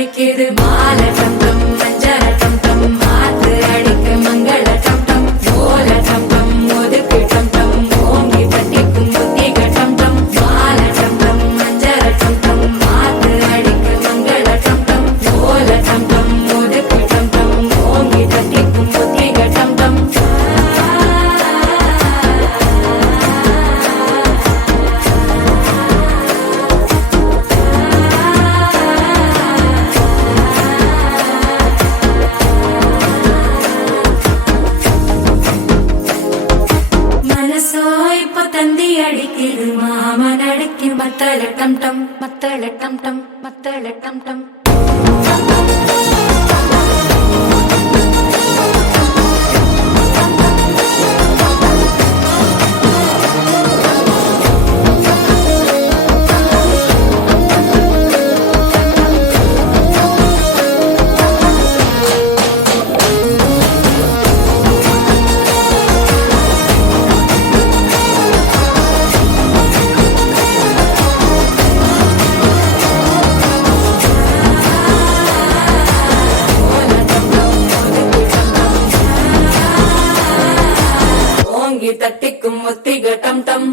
தவிக்குது மால டம் டம் மஞ்சள டம் டம் மாத்து அடிக்கு மங்கள டம் டம் ஓல டம் டம் ஒதுக்கு டம் டம் ஓங்கி தட்டிக்கும் புத்திக டம் டம் மால டம் டம் மஞ்சள டம் டம் மாத்து அடிக்கு மங்கள டம் டம் ஓல டம் டம் ஒதுக்கு டம் டம் ஓங்கி தட்டிக்கும் புத்திக டம் டம் தந்தி அடிக்குது மாமன் அடிக்கு மத்தள டம் டம் மத்தள டம் டம் மத்தள டம் டம் தட்டிக்கும் முத்திக டம் டம்